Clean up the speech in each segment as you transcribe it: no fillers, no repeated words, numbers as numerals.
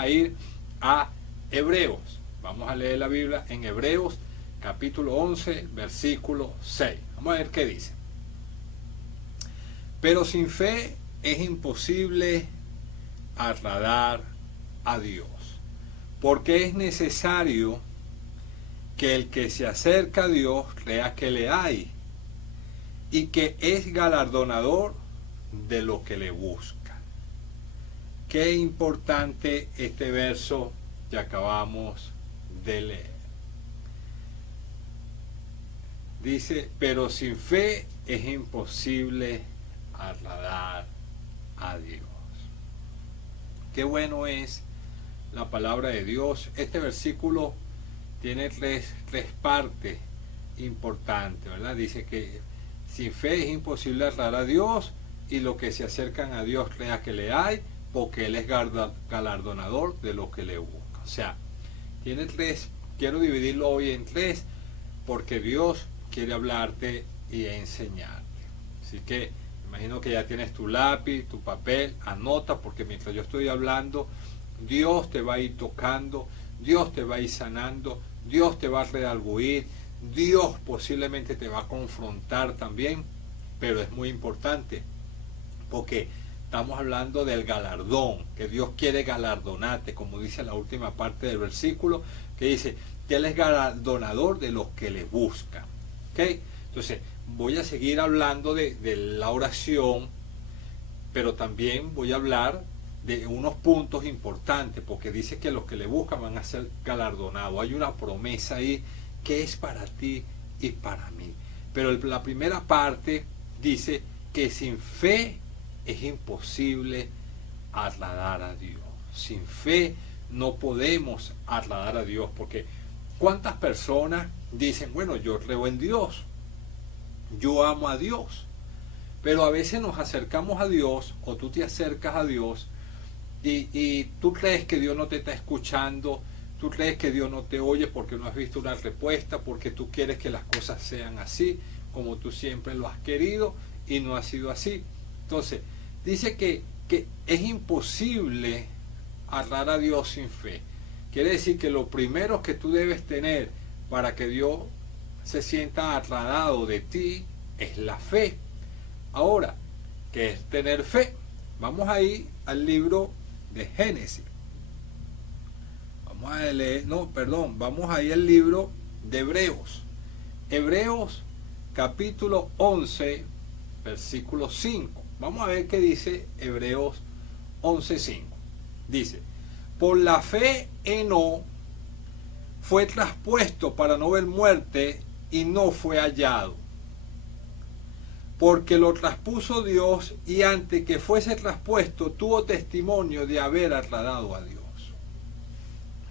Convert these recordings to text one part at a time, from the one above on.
a ir a Hebreos. Vamos a leer la Biblia en Hebreos capítulo 11, versículo 6. Vamos a ver qué dice. Pero sin fe es imposible agradar a Dios, porque es necesario que el que se acerca a Dios crea que le hay y que es galardonador de lo que le busca. Qué importante este verso que acabamos de leer. Dice, pero sin fe es imposible agradar a Dios. Qué bueno es la palabra de Dios. Este versículo tiene tres partes importantes, ¿verdad? Dice que sin fe es imposible agradar a Dios, y los que se acercan a Dios crea que le hay, porque Él es galardonador de lo que le busca. O sea, tiene tres. Quiero dividirlo hoy en tres, porque Dios quiere hablarte y enseñarte. Así que imagino que ya tienes tu lápiz, tu papel, anota, porque mientras yo estoy hablando, Dios te va a ir tocando, Dios te va a ir sanando, Dios te va a redarguir, Dios posiblemente te va a confrontar también, pero es muy importante, porque estamos hablando del galardón, que Dios quiere galardonarte, como dice la última parte del versículo, que dice que Él es galardonador de los que le buscan. ¿Okay? Entonces, voy a seguir hablando de la oración, pero también voy a hablar de unos puntos importantes, porque dice que los que le buscan van a ser galardonados. Hay una promesa ahí que es para ti y para mí. Pero la primera parte dice que sin fe es imposible agradar a Dios. Sin fe no podemos agradar a Dios, porque ¿cuántas personas dicen, bueno, yo creo en Dios, yo amo a Dios? Pero a veces nos acercamos a Dios, o tú te acercas a Dios, y tú crees que Dios no te está escuchando, tú crees que Dios no te oye porque no has visto una respuesta, porque tú quieres que las cosas sean así, como tú siempre lo has querido, y no ha sido así. Entonces, dice que es imposible agradar a Dios sin fe. Quiere decir que lo primero que tú debes tener para que Dios se sienta agradado de ti es la fe. Ahora, ¿qué es tener fe? Vamos a ir al libro de Génesis. Vamos a leer, vamos a ir al libro de Hebreos. Hebreos capítulo 11, versículo 5. Vamos a ver qué dice Hebreos 11:5. Dice, por la fe Enoc fue traspuesto para no ver muerte y no fue hallado, porque lo traspuso Dios, y antes que fuese traspuesto tuvo testimonio de haber agradado a Dios.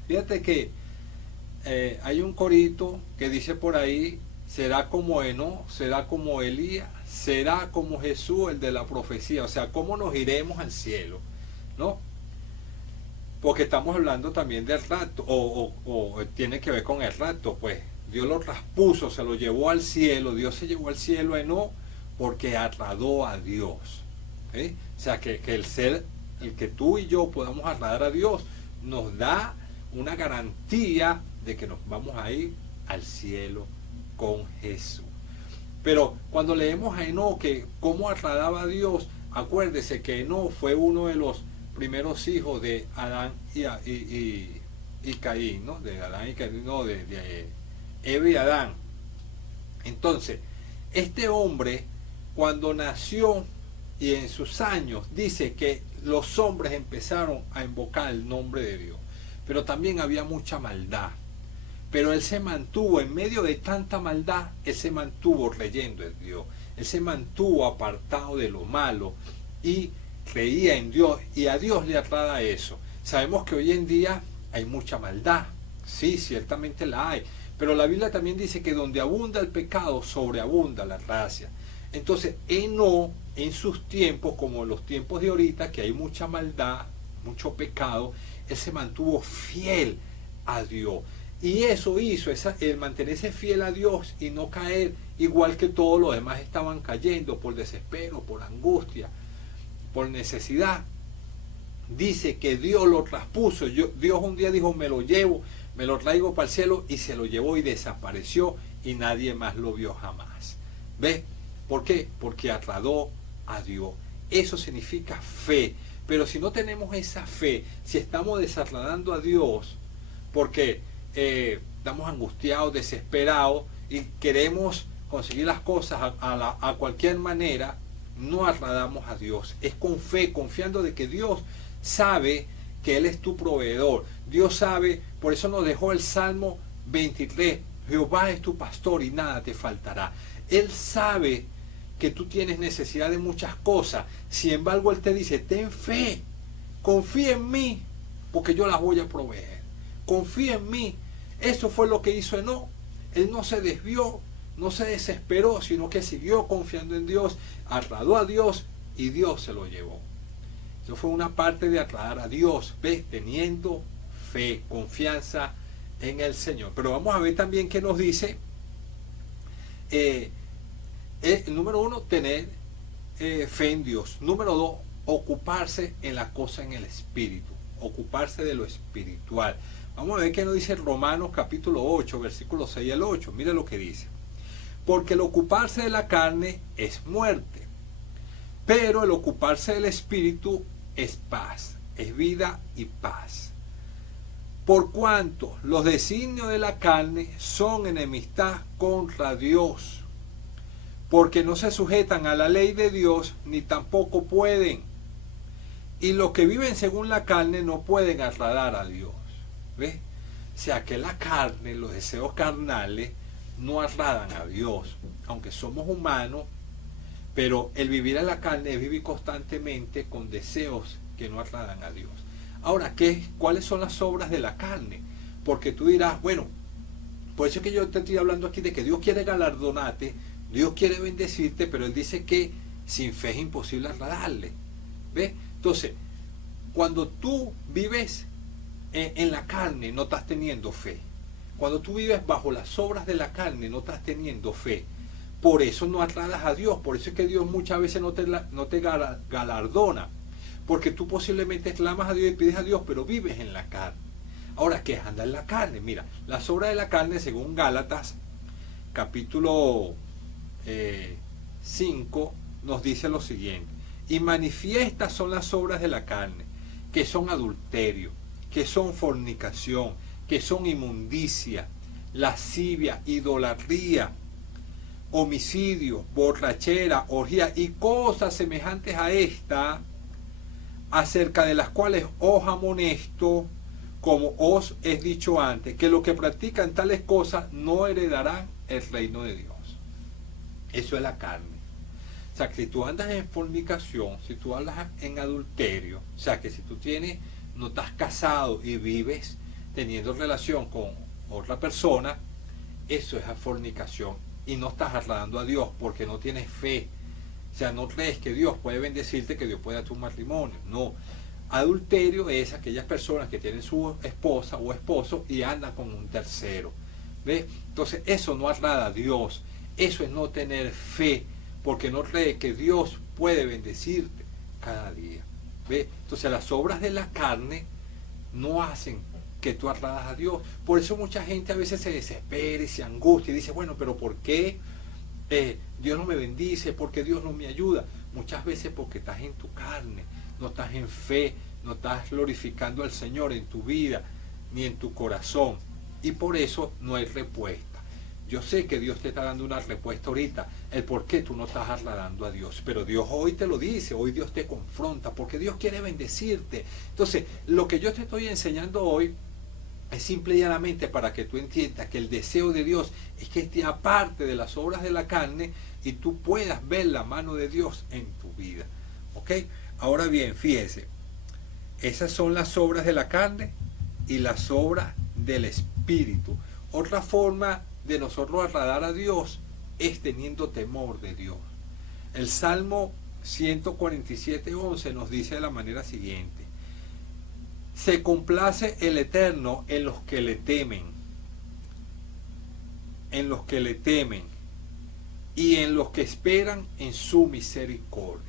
Fíjate que hay un corito que dice por ahí, será como Enoc, será como Elías, será como Jesús, el de la profecía. O sea, ¿cómo nos iremos al cielo? ¿No? Porque estamos hablando también del rapto, o tiene que ver con el rapto. Pues Dios lo traspuso, se lo llevó al cielo. Dios se llevó al cielo a Enoc porque agradó a Dios. ¿Sí? O sea, que el que tú y yo podamos agradar a Dios, nos da una garantía de que nos vamos a ir al cielo con Jesús. Pero cuando leemos a Enoc, que cómo agradaba a Dios, acuérdese que Enoc fue uno de los primeros hijos de Adán y Caín, ¿no? De Adán y Caín, no, de Eva y Adán. Entonces, este hombre, cuando nació y en sus años, dice que los hombres empezaron a invocar el nombre de Dios, pero también había mucha maldad. Pero él se mantuvo, en medio de tanta maldad, él se mantuvo creyendo en Dios. Él se mantuvo apartado de lo malo y creía en Dios, y a Dios le agrada eso. Sabemos que hoy en día hay mucha maldad, sí, ciertamente la hay, pero la Biblia también dice que donde abunda el pecado, sobreabunda la gracia. Entonces, Enoc, en sus tiempos, como en los tiempos de ahorita, que hay mucha maldad, mucho pecado, él se mantuvo fiel a Dios. Y eso hizo, el mantenerse fiel a Dios y no caer igual que todos los demás estaban cayendo por desespero, por angustia, por necesidad. dice que Dios lo traspuso. Dios un día dijo, me lo llevo, me lo traigo para el cielo, y se lo llevó y desapareció y nadie más lo vio jamás. ¿Ves? ¿Por qué? Porque agradó a Dios. Eso significa fe. Pero si no tenemos esa fe, si estamos desagradando a Dios, porque estamos angustiados, desesperados y queremos conseguir las cosas a cualquier manera, no agradamos a Dios. Es con fe, confiando de que Dios sabe que Él es tu proveedor. Dios sabe, por eso nos dejó el Salmo 23. Jehová es tu pastor y nada te faltará. Él sabe que tú tienes necesidad de muchas cosas. Sin embargo, Él te dice, ten fe, confía en mí, porque yo las voy a proveer. Confía en mí. Eso fue lo que hizo Enoc. Él no se desvió, no se desesperó, sino que siguió confiando en Dios, agradó a Dios y Dios se lo llevó. Eso fue una parte de agradar a Dios, ¿ves? Teniendo fe, confianza en el Señor. Pero vamos a ver también qué nos dice. Número 1, tener fe en Dios. Número 2, ocuparse en la cosa en el espíritu, ocuparse de lo espiritual. Vamos a ver qué nos dice Romanos capítulo 8, versículos 6 al 8. Mira lo que dice. Porque el ocuparse de la carne es muerte, pero el ocuparse del espíritu es paz, es vida y paz. Por cuanto los designios de la carne son enemistad contra Dios, porque no se sujetan a la ley de Dios, ni tampoco pueden. Y los que viven según la carne no pueden agradar a Dios. ¿Ves? O sea que la carne, los deseos carnales, no agradan a Dios. Aunque somos humanos, pero el vivir en la carne es vivir constantemente con deseos que no agradan a Dios. Ahora, ¿cuáles son las obras de la carne? Porque tú dirás, bueno, por eso es que yo te estoy hablando aquí de que Dios quiere galardonarte, Dios quiere bendecirte, pero Él dice que sin fe es imposible agradarle. ¿Ves? Entonces, cuando tú vives en la carne, no estás teniendo fe. Cuando tú vives bajo las obras de la carne, no estás teniendo fe. Por eso no agradas a Dios. Por eso es que Dios muchas veces no te galardona. Porque tú posiblemente clamas a Dios y pides a Dios, pero vives en la carne. Ahora, ¿qué es andar en la carne? Mira, las obras de la carne, según Gálatas, capítulo 5, nos dice lo siguiente. Y manifiestas son las obras de la carne, que son adulterio, que son fornicación, que son inmundicia, lascivia, idolatría, homicidio, borrachera, orgía y cosas semejantes a esta, acerca de las cuales os amonesto, como os he dicho antes, que los que practican tales cosas no heredarán el reino de Dios. Eso es la carne. O sea, que si tú andas en fornicación, si tú andas en adulterio, o sea, que si tú no estás casado y vives teniendo relación con otra persona, eso es fornicación y no estás agradando a Dios porque no tienes fe. O sea, no crees que Dios puede bendecirte, que Dios puede dar tu matrimonio. No. Adulterio es aquellas personas que tienen su esposa o esposo y andan con un tercero. ¿Ves? Entonces, eso no agrada a Dios. Eso es no tener fe, porque no cree que Dios puede bendecirte cada día. ¿Ves? Entonces, las obras de la carne no hacen que tú agradas a Dios. Por eso mucha gente a veces se desespera y se angustia y dice, bueno, pero ¿por qué Dios no me bendice? ¿Por qué Dios no me ayuda? Muchas veces porque estás en tu carne, no estás en fe, no estás glorificando al Señor en tu vida, ni en tu corazón. Y por eso no hay respuesta. Yo sé que Dios te está dando una respuesta ahorita, el por qué tú no estás agradando a Dios. Pero Dios hoy te lo dice, hoy Dios te confronta, porque Dios quiere bendecirte. Entonces, lo que yo te estoy enseñando hoy es simple y llanamente para que tú entiendas que el deseo de Dios es que esté aparte de las obras de la carne y tú puedas ver la mano de Dios en tu vida. ¿Ok? Ahora bien, fíjese, esas son las obras de la carne y las obras del Espíritu. Otra forma de nosotros agradar a Dios es teniendo temor de Dios. El Salmo 147:11 nos dice de la manera siguiente: se complace el Eterno en los que le temen, y en los que esperan en su misericordia.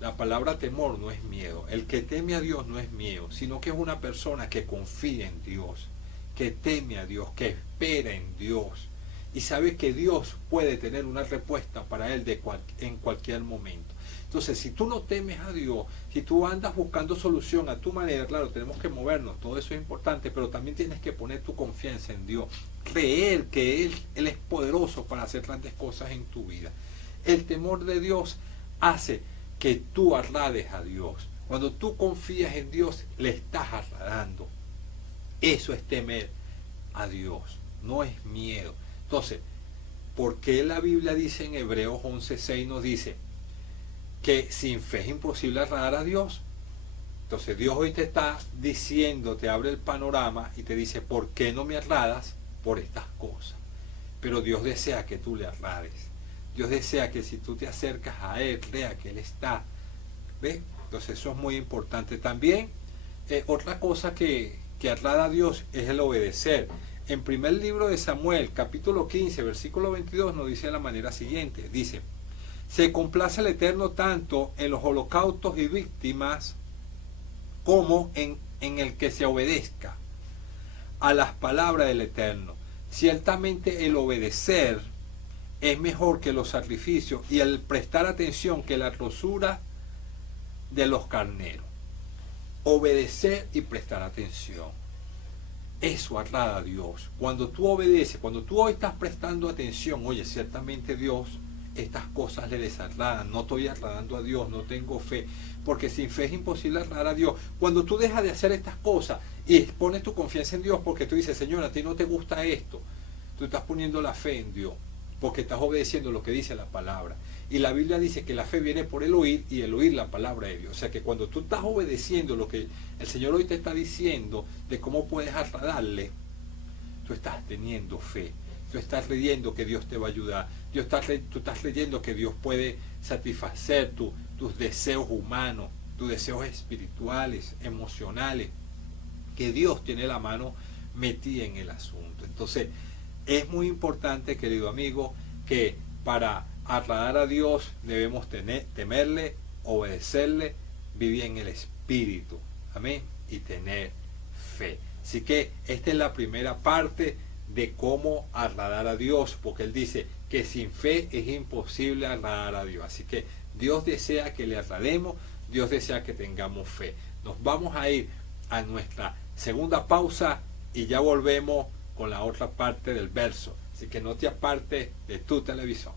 La palabra temor no es miedo. El que teme a Dios no es miedo, sino que es una persona que confía en Dios, que teme a Dios, que espera en Dios y sabe que Dios puede tener una respuesta para él en cualquier momento. Entonces, si tú no temes a Dios, si tú andas buscando solución a tu manera, claro, tenemos que movernos, todo eso es importante, pero también tienes que poner tu confianza en Dios, creer que Él es poderoso para hacer grandes cosas en tu vida. El temor de Dios hace que tú agrades a Dios. Cuando tú confías en Dios, le estás agradando. Eso es temer a Dios, no es miedo. Entonces, ¿por qué la Biblia dice en Hebreos 11:6 nos dice que sin fe es imposible agradar a Dios? Entonces Dios hoy te está diciendo, te abre el panorama y te dice, ¿por qué no me agradas? Por estas cosas. Pero Dios desea que tú le agrades. Dios desea que si tú te acercas a Él, crea que Él está. ¿Ves? Entonces eso es muy importante. También otra cosa que agrada a Dios es el obedecer. En primer libro de Samuel, capítulo 15, versículo 22, nos dice de la manera siguiente. Dice, se complace el Eterno tanto en los holocaustos y víctimas como en el que se obedezca a las palabras del Eterno. Ciertamente el obedecer es mejor que los sacrificios y el prestar atención que la grosura de los carneros. Obedecer y prestar atención. Eso agrada a Dios. Cuando tú obedeces, cuando tú hoy estás prestando atención, oye, ciertamente Dios, estas cosas le desagradan, no estoy agradando a Dios, no tengo fe, porque sin fe es imposible agradar a Dios. Cuando tú dejas de hacer estas cosas y pones tu confianza en Dios, porque tú dices, Señor, a ti no te gusta esto, tú estás poniendo la fe en Dios, porque estás obedeciendo lo que dice la palabra. Y la Biblia dice que la fe viene por el oír y el oír la palabra de Dios. O sea que cuando tú estás obedeciendo lo que el Señor hoy te está diciendo de cómo puedes agradarle, tú estás teniendo fe. Tú estás creyendo que Dios te va a ayudar. Tú estás creyendo que Dios puede satisfacer tus deseos humanos, tus deseos espirituales, emocionales, que Dios tiene la mano metida en el asunto. Entonces, es muy importante, querido amigo, que para agradar a Dios debemos temerle, obedecerle, vivir en el Espíritu, amén, y tener fe. Así que esta es la primera parte de cómo agradar a Dios, porque Él dice que sin fe es imposible agradar a Dios. Así que Dios desea que le agrademos, Dios desea que tengamos fe. Nos vamos a ir a nuestra segunda pausa y ya volvemos con la otra parte del verso. Así que no te apartes de tu televisor.